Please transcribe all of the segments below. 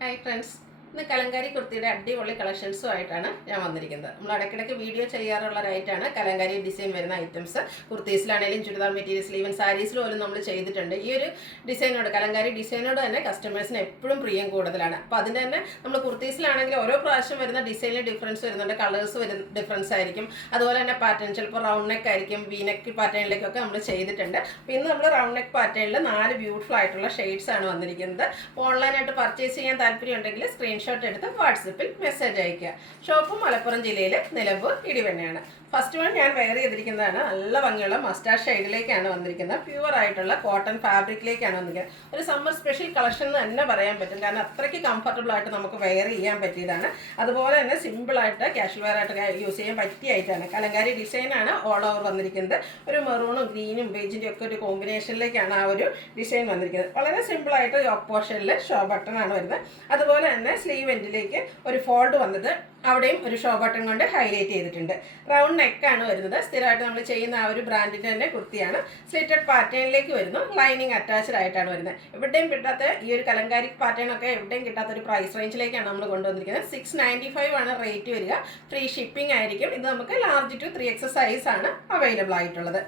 Hi friends. ഇന്ന് കലങ്കാരി കുർത്തിയുടെ അടിപൊളി കളക്ഷൻസുമായിട്ടാണ് ഞാൻ വന്നിരിക്കുന്നത്. നമ്മൾ ഇടയ്ക്കിടയ്ക്ക് വീഡിയോ ചെയ്യാറുള്ള റൈറ്റാണ് കലങ്കാരി ഡിസൈൻ വരുന്ന ഐറ്റംസ്. കുർത്തീസിലാണെങ്കിലും ചുരിദാർ മെറ്റീരിയൽസിൽ ഈവൻ സാരീസിൽ പോലും നമ്മൾ ചെയ്തിട്ടുണ്ട്. ഈ ഒരു ഡിസൈനോട് കലങ്കാരി ഡിസൈനോട് തന്നെ കസ്റ്റമേഴ്സിന് എപ്പോഴും പ്രിയം കൂടുതലാണ്. അപ്പോൾ അതിൻ്റെ തന്നെ നമ്മൾ കുർത്തീസിലാണെങ്കിൽ ഓരോ പ്രാവശ്യം വരുന്ന ഡിസൈനിൽ ഡിഫറൻസ് വരുന്നുണ്ട്, കളേഴ്സ് ഡിഫറൻസ് ആയിരിക്കും. അതുപോലെ തന്നെ പാറ്റേൺ ചിലപ്പോൾ റൗണ്ട് നെക്ക് ആയിരിക്കും, വി നെക്ക് പാറ്റേണിലേക്കൊക്കെ നമ്മൾ ചെയ്തിട്ടുണ്ട്. അപ്പോൾ ഇന്ന് നമ്മൾ റൗണ്ട് നെക്ക് പാറ്റേണിൽ 4 ബ്യൂട്ടിഫുൾ ആയിട്ടുള്ള ഷെയ്ഡ്സ് ആണ് വന്നിരിക്കുന്നത്. ഓൺലൈനായിട്ട് പർച്ചേസ് ചെയ്യാൻ താല്പര്യം ഉണ്ടെങ്കിൽ സ്ക്രീൻഷോട്ട് എടുത്ത് വാട്സപ്പിൽ മെസ്സേജ് അയയ്ക്കുക. ഷോപ്പ് മലപ്പുറം ജില്ലയിൽ നിലമ്പൂർ ഇടിവണ്ണയാണ്. ഫസ്റ്റ് വൺ ഞാൻ വെയർ ചെയ്തിരിക്കുന്നതാണ്. നല്ല ഭംഗിയുള്ള മസ്റ്റാർഡ് ഷെയ്ഡിലേക്കാണ് വന്നിരിക്കുന്നത്. പ്യുവർ ആയിട്ടുള്ള കോട്ടൺ ഫാബ്രിക്കിലേക്കാണ് വന്നിരിക്കുന്നത്. ഒരു സമ്മർ സ്പെഷ്യൽ കളക്ഷൻ എന്ന് തന്നെ പറയാൻ പറ്റും. കാരണം അത്രയ്ക്ക് കംഫർട്ടബിൾ ആയിട്ട് നമുക്ക് വെയർ ചെയ്യാൻ പറ്റിയതാണ്. അതുപോലെ തന്നെ സിമ്പിളായിട്ട് ക്യാഷ്വൽ വെയർ ആയിട്ട് യൂസ് ചെയ്യാൻ പറ്റിയ ആയിട്ടാണ്. കലങ്കാരി ഡിസൈനാണ് ഓൾ ഓവർ വന്നിരിക്കുന്നത്. ഒരു മെറൂണും ഗ്രീനും ബേജിൻ്റെ ഒക്കെ ഒരു കോമ്പിനേഷനിലേക്കാണ് ആ ഒരു ഡിസൈൻ വന്നിരിക്കുന്നത്. വളരെ സിമ്പിളായിട്ട് യോക്ക് പോർഷനിൽ ഷോ ബട്ടൺ ആണ് വരുന്നത്. അതുപോലെ തന്നെ സ്ലീവ് എൻഡിലേക്ക് ഒരു ഫോൾഡ് വന്നത് അവിടെയും ഒരു ഷോ ബട്ടൺ കൊണ്ട് ഹൈലൈറ്റ് ചെയ്തിട്ടുണ്ട്. റൗണ്ട് നെക്കാണ് വരുന്നത്. സ്ഥിരമായിട്ട് നമ്മൾ ചെയ്യുന്ന ആ ഒരു ബ്രാൻഡിൻ്റെ തന്നെ കുർത്തിയാണ്. സ്ലിറ്റഡ് പാറ്റേണിലേക്ക് വരുന്നു. ലൈനിങ് അറ്റാച്ച്ഡ് ആയിട്ടാണ് വരുന്നത്. എവിടെയും കിട്ടാത്ത ഈ ഒരു കലങ്കാരി പാറ്റേൺ ഒക്കെ എവിടെയും കിട്ടാത്ത ഒരു പ്രൈസ് റേഞ്ചിലേക്കാണ് നമ്മൾ കൊണ്ടുവന്നിരിക്കുന്നത്. 695 ആണ് റേറ്റ് വരിക. ഫ്രീ ഷിപ്പിംഗ് ആയിരിക്കും. ഇത് നമുക്ക് ലാർജ് ടു 3X സൈസ് ആണ് അവൈലബിൾ ആയിട്ടുള്ളത്.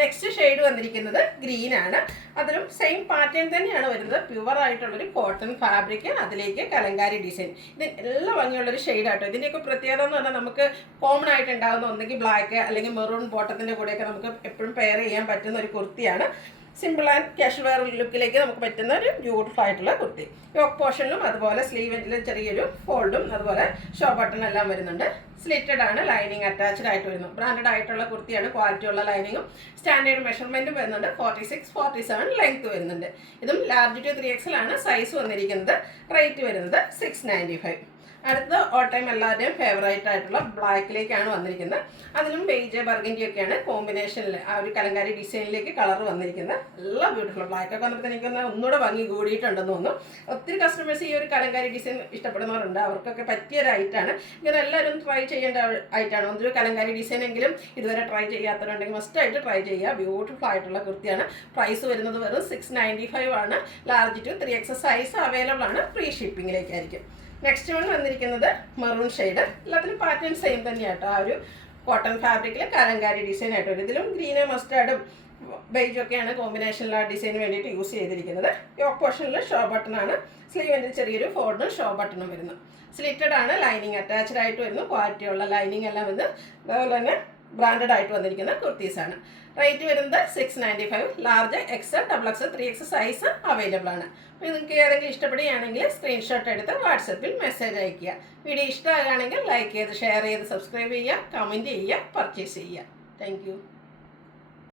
നെക്സ്റ്റ് ഷെയ്ഡ് വന്നിരിക്കുന്നത് ഗ്രീൻ ആണ്. അതിലും സെയിം പാറ്റേൺ തന്നെയാണ് വരുന്നത്. പ്യുവർ ആയിട്ടുള്ളൊരു കോട്ടൺ ഫാബ്രിക്, അതിലേക്ക് കലങ്കാരി ഡിസൈൻ. ഇത് എല്ലാ ഭംഗിയുള്ളൊരു ഷെയ്ഡാട്ടോ. ഇതിൻ്റെയൊക്കെ പ്രത്യേകത എന്ന് പറഞ്ഞാൽ നമുക്ക് കോമൺ ആയിട്ട് ഉണ്ടാകുന്ന ഒന്നെങ്കിൽ ബ്ലാക്ക് അല്ലെങ്കിൽ മെറൂൺ ബോട്ടത്തിൻ്റെ കൂടെയൊക്കെ നമുക്ക് എപ്പോഴും പെയർ ചെയ്യാൻ പറ്റുന്ന ഒരു കുർത്തിയാണ്. സിമ്പിൾ ആൻഡ് ക്യാഷ്വൽ വെയർ ലുക്കിലേക്ക് നമുക്ക് പറ്റുന്ന ഒരു ബ്യൂട്ടിഫുൾ ആയിട്ടുള്ള കുർത്തി. യോക്ക് പോർഷനിലും അതുപോലെ സ്ലീവിലും ചെറിയൊരു ഫോൾഡും അതുപോലെ ഷോ ബട്ടൺ എല്ലാം വരുന്നുണ്ട്. സ്ലിറ്റഡ് ആണ്, ലൈനിങ് അറ്റാച്ച്ഡ് ആയിട്ട് വരുന്നു. ബ്രാൻഡഡ് ആയിട്ടുള്ള കുർത്തിയാണ്. ക്വാളിറ്റി ഉള്ള ലൈനിങ്ങും സ്റ്റാൻഡേർഡ് മെഷർമെൻറ്റും വരുന്നുണ്ട്. 46, 47 ലെങ്ത് വരുന്നുണ്ട്. ഇതും ലാർജ് ടു 3X ആണ് സൈസ് വന്നിരിക്കുന്നത്. റേറ്റ് വരുന്നത് 695. അടുത്ത ഓൾ ടൈം എല്ലാവരുടെയും ഫേവറേറ്റ് ആയിട്ടുള്ള ബ്ലാക്കിലേക്കാണ് വന്നിരിക്കുന്നത്. അതിലും ബേജ് ബർഗൻഡി ഒക്കെയാണ് കോമ്പിനേഷനിൽ ആ ഒരു കലങ്കാരി ഡിസൈനിലേക്ക് കളർ വന്നിരിക്കുന്നത്. നല്ല ബ്യൂട്ടിഫുൾ. ബ്ലാക്കൊക്കെ വന്നപ്പോൾ എനിക്കൊന്ന് ഒന്നുകൂടെ ഭംഗി കൂടിയിട്ടുണ്ടെന്ന് തോന്നുന്നു. ഒത്തിരി കസ്റ്റമേഴ്സ് ഈ ഒരു കലങ്കാരി ഡിസൈൻ ഇഷ്ടപ്പെടുന്നവരുണ്ട്. അവർക്കൊക്കെ പറ്റിയ ഒരു ഐറ്റാണ്. ഇങ്ങനെ എല്ലാവരും ട്രൈ ചെയ്യേണ്ട ഐറ്റാണ്. ഒന്നൊരു കലങ്കാരി ഡിസൈൻ എങ്കിലും ഇതുവരെ ട്രൈ ചെയ്യാത്തവരുണ്ടെങ്കിൽ മസ്റ്റായിട്ട് ട്രൈ ചെയ്യുക. ബ്യൂട്ടിഫുൾ ആയിട്ടുള്ള കുർത്തിയാണ്. പ്രൈസ് വരുന്നത് വെറും 695 ആണ്. Large to 3X size available ആണ്. ഫ്രീ ഷിപ്പിങ്ങിലേക്കായിരിക്കും. നെക്സ്റ്റ് വൺ വന്നിരിക്കുന്നത് മെറൂൺ ഷെയ്ഡ്. എല്ലാത്തിനും പാറ്റേൺ സെയിം തന്നെയാട്ടോ. ആ ഒരു കോട്ടൺ ഫാബ്രിക്കിൽ കലങ്കാരി ഡിസൈൻ ആയിട്ട് വരും. ഇതിലും ഗ്രീന് മസ്റ്റാർഡും ബേജും ഒക്കെയാണ് കോമ്പിനേഷനിൽ ആ ഡിസൈന് വേണ്ടിയിട്ട് യൂസ് ചെയ്തിരിക്കുന്നത്. യോക്ക് പോർഷനിൽ ഷോ ബട്ടണാണ്. സ്ലീവിൻ്റെ ചെറിയൊരു ഫോൾഡും ഷോ ബട്ടണും വരുന്നു. സ്ലിറ്റഡ് ആണ്, ലൈനിങ് അറ്റാച്ച്ഡ് ആയിട്ട് വരുന്നു. ക്വാളിറ്റി ഉള്ള ലൈനിങ് എല്ലാം വരുന്നു. അതുപോലെ തന്നെ ബ്രാൻഡഡ് ആയിട്ട് വന്നിരിക്കുന്ന കുർത്തീസാണ്. റേറ്റ് വരുന്നത് 695. Large XL, XXL, 3X size available ആണ്. അപ്പോൾ നിങ്ങൾക്ക് ഏതെങ്കിലും ഇഷ്ടപ്പെടുകയാണെങ്കിൽ സ്ക്രീൻഷോട്ട് എടുത്ത് വാട്സപ്പിൽ മെസ്സേജ് അയയ്ക്കുക. വീഡിയോ ഇഷ്ടമാകുകയാണെങ്കിൽ ലൈക്ക് ചെയ്ത് ഷെയർ ചെയ്ത് സബ്സ്ക്രൈബ് ചെയ്യുക, കമൻറ്റ് ചെയ്യുക, പർച്ചേസ് ചെയ്യുക. താങ്ക്